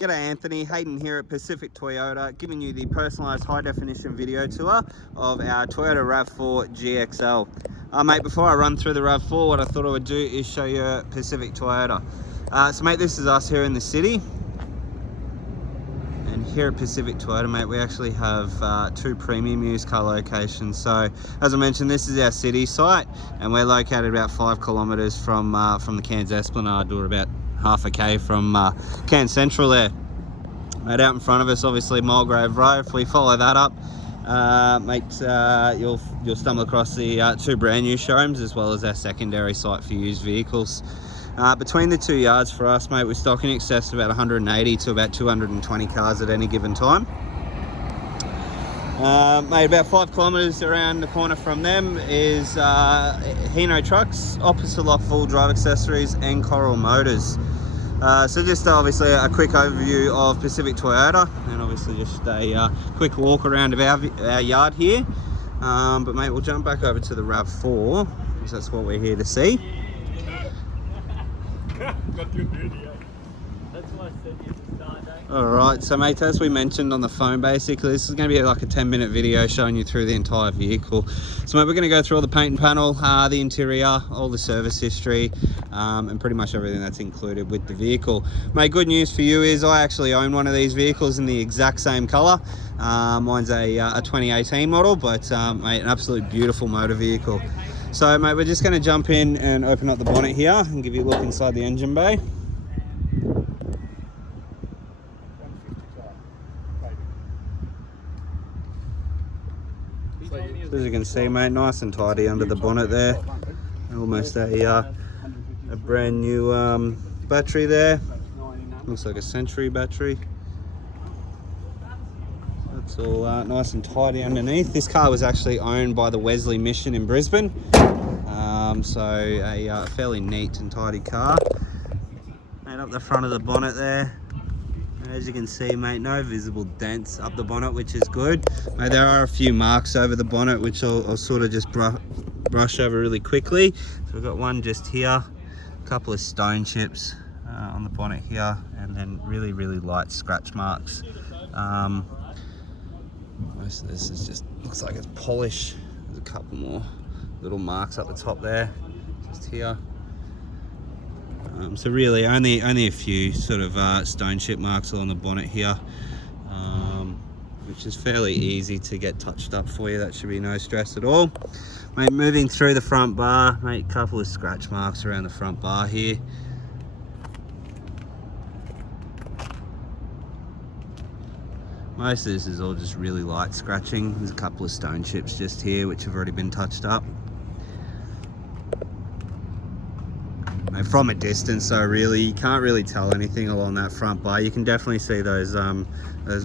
G'day Anthony, Hayden here at Pacific Toyota, giving you the personalised high-definition video tour of our Toyota RAV4 GXL. Mate, before I run through the RAV4, what I thought I would do is show you Pacific Toyota. So mate, this is us here in the city. And here at Pacific Toyota, mate, we actually have 2 premium used car locations. So, as I mentioned, this is our city site, and we're located about 5 kilometres from the Cairns Esplanade, or about half a K from Cairns Central there. Right out in front of us, obviously, Mulgrave Road. If we follow that up, mate, you'll stumble across the 2 brand new showrooms, as well as our secondary site for used vehicles. Between the 2 yards for us, mate, we stock in excess of about 180 to about 220 cars at any given time. Mate, about 5 kilometres around the corner from them is Hino Trucks, opposite lock full drive accessories, and Coral Motors. So just obviously a quick overview of Pacific Toyota, and obviously just a quick walk around of our yard here. But mate, we'll jump back over to the RAV4, because that's what we're here to see. Alright, so mate, as we mentioned on the phone, basically this is going to be like a 10-minute video showing you through the entire vehicle. So mate, we're going to go through all the paint and panel, the interior, all the service history, and pretty much everything that's included with the vehicle. Mate, good news for you is I actually own one of these vehicles in the exact same colour. Mine's a 2018 model, but mate, an absolute beautiful motor vehicle. So mate, we're just going to jump in and open up the bonnet here and give you a look inside the engine bay. So as you can see, mate, nice and tidy under the bonnet there. Almost a brand new battery there. Looks like a Century battery. That's all nice and tidy underneath. This car was actually owned by the Wesley Mission in Brisbane. So a fairly neat and tidy car. And up the front of the bonnet there, as you can see, mate, no visible dents up the bonnet, which is good. Mate, there are a few marks over the bonnet, which I'll sort of just brush over really quickly. So we've got one just here, a couple of stone chips on the bonnet here, and then really light scratch marks. Most of this is just, looks like it's polish. There's a couple more little marks up the top there, just here. So really only a few sort of stone chip marks along the bonnet here, which is fairly easy to get touched up for you. That should be no stress at all. Mate, moving through the front bar, mate, a couple of scratch marks around the front bar here. Most of this is all just really light scratching. There's a couple of stone chips just here which have already been touched up. And from a distance, so really you can't really tell anything along that front bar. You can definitely see those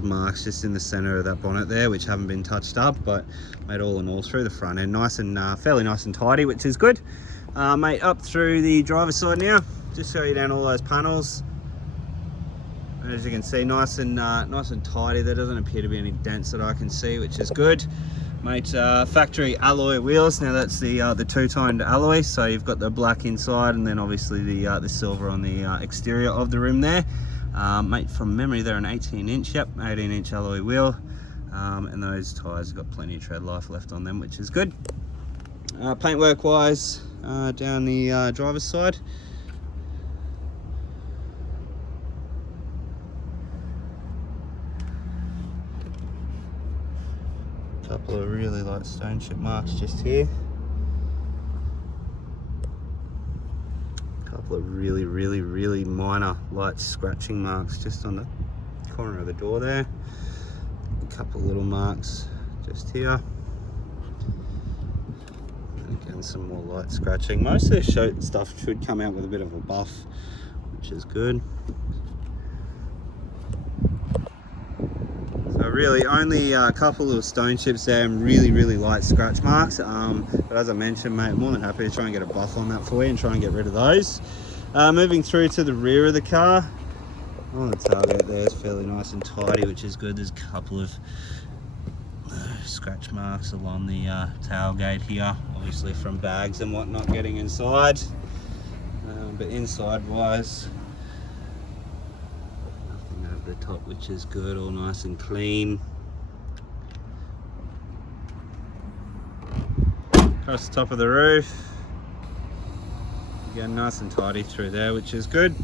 marks just in the center of that bonnet there, which haven't been touched up, but made all in all through the front end, nice and fairly nice and tidy, which is good. Mate, up through the driver's side now, just show you down all those panels. And as you can see, nice and tidy. There doesn't appear to be any dents that I can see, which is good. Mate, factory alloy wheels. Now that's the two-toned alloy, so you've got the black inside and then obviously the silver on the exterior of the rim there. Mate, from memory they're an 18-inch, yep, 18-inch alloy wheel, and those tyres have got plenty of tread life left on them, which is good. Paintwork wise, down the driver's side, couple of really light stone chip marks just here. Couple of really minor light scratching marks just on the corner of the door there. A couple of little marks just here. And again, some more light scratching. Most of this stuff should come out with a bit of a buff, which is good. So really only a couple of stone chips there and really light scratch marks. But as I mentioned, mate, I'm more than happy to try and get a buff on that for you and try and get rid of those. Moving through to the rear of the car, on the tailgate there is fairly nice and tidy, which is good. There's a couple of scratch marks along the tailgate here, obviously from bags and whatnot getting inside. But inside wise, nothing to the top, which is good, all nice and clean. Across the top of the roof. Again, nice and tidy through there, which is good.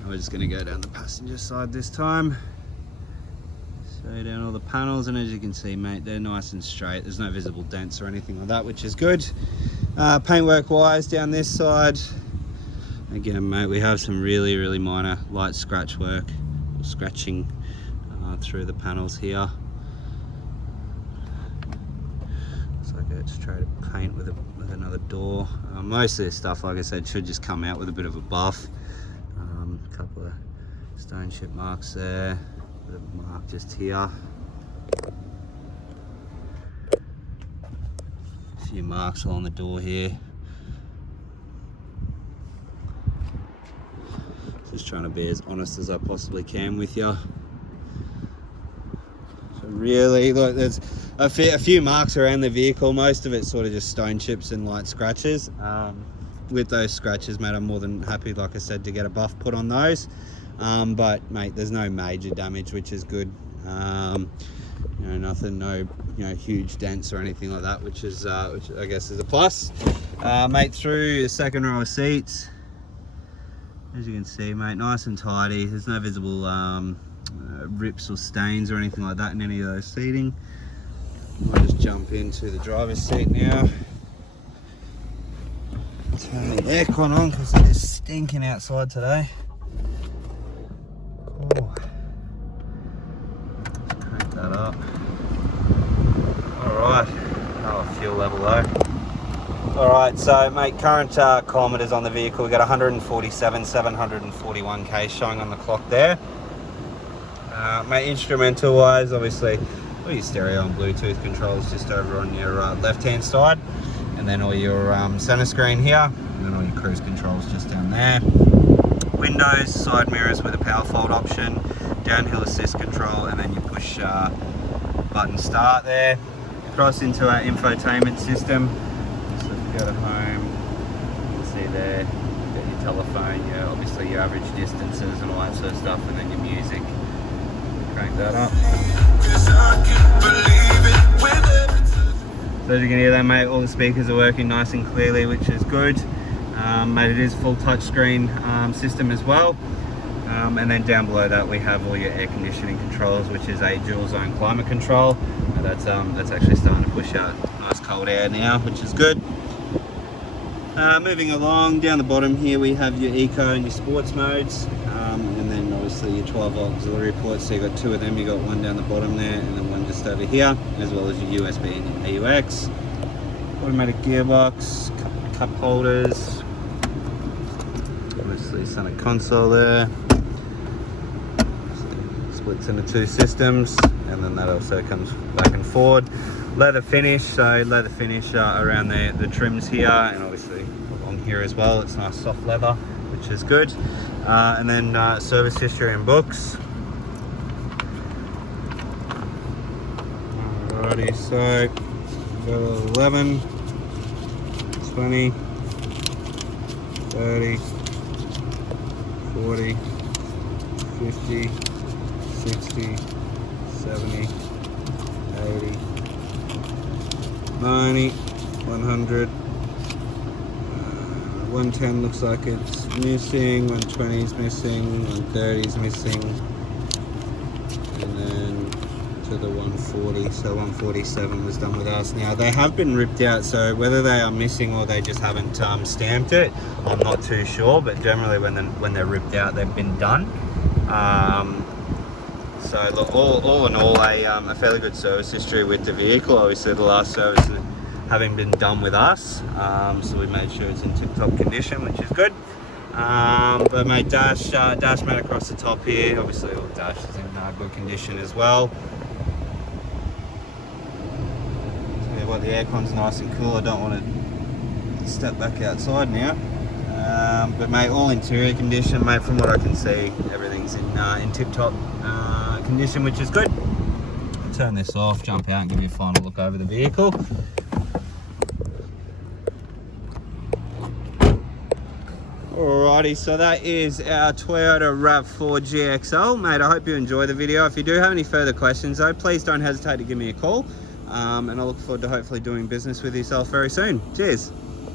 And we're just going to go down the passenger side this time. Show down all the panels, and as you can see, mate, they're nice and straight. There's no visible dents or anything like that, which is good. Paintwork wise down this side. Again, mate, we have some really minor light scratch work or scratching through the panels here. Looks like it's straight paint with another door. Most of this stuff, like I said, should just come out with a bit of a buff. A couple of stone chip marks there, a bit of a mark just here. A few marks along the door here. Just trying to be as honest as I possibly can with you. So really, look, there's a few marks around the vehicle. Most of it's sort of just stone chips and light scratches. With those scratches, mate, I'm more than happy, like I said, to get a buff put on those. But mate, there's no major damage, which is good. You know, nothing, no, you know, huge dents or anything like that, which I guess is a plus. Mate, through the second row of seats. As you can see, mate, nice and tidy. There's no visible rips or stains or anything like that in any of those seating. I'll just jump into the driver's seat now. Turn the aircon on because it is stinking outside today. Oh. Let's crank that up. Alright, oh, fuel level though. Alright, so mate, current kilometres on the vehicle, we've got 147,741 k's showing on the clock there. Mate, instrumental wise, obviously, all your stereo and Bluetooth controls just over on your left hand side, and then all your centre screen here, and then all your cruise controls just down there. Windows, side mirrors with a power fold option, downhill assist control, and then you push button start there. Across into our infotainment system. Go to home, you can see there, you've got your telephone, obviously your average distances and all that sort of stuff, and then your music. Crank that up. So as you can hear there, mate, all the speakers are working nice and clearly, which is good. Mate, it is full touchscreen system as well. And then down below that we have all your air conditioning controls, which is a dual zone climate control. And that's actually starting to push out nice cold air now, which is good. Moving along, down the bottom here we have your eco and your sports modes, and then obviously your 12-volt auxiliary ports. So you've got two of them, you've got one down the bottom there and then one just over here, as well as your USB and your AUX. Automatic gearbox, cup holders, obviously center console there. Splits into two systems, and then that also comes back and forward. Leather finish, so leather finish around the trims here, and obviously along here as well. It's nice soft leather, which is good. And then service history and books. Alrighty, so 11, 20, 30, 40, 50, 60, 70, 80, 90, 100, 110 looks like it's missing, 120 is missing, 130 is missing, and then to the 140, so 147 was done with us. Now they have been ripped out, so whether they are missing or they just haven't stamped it, I'm not too sure, but generally when they're ripped out, they've been done. So look, all in all, a fairly good service history with the vehicle. Obviously the last service having been done with us, so we made sure it's in tip-top condition, which is good. But mate, dash mat across the top here, obviously all the dash is in good condition as well. So yeah, well, the aircon's nice and cool. I don't want to step back outside now. But mate, all interior condition, mate, from what I can see, everything's in tip-top condition, which is good. I'll turn this off, jump out and give you a final look over the vehicle. Alrighty, so that is our Toyota RAV4 GXL. Mate, I hope you enjoy the video. If you do have any further questions though, please don't hesitate to give me a call. And I look forward to hopefully doing business with yourself very soon. Cheers.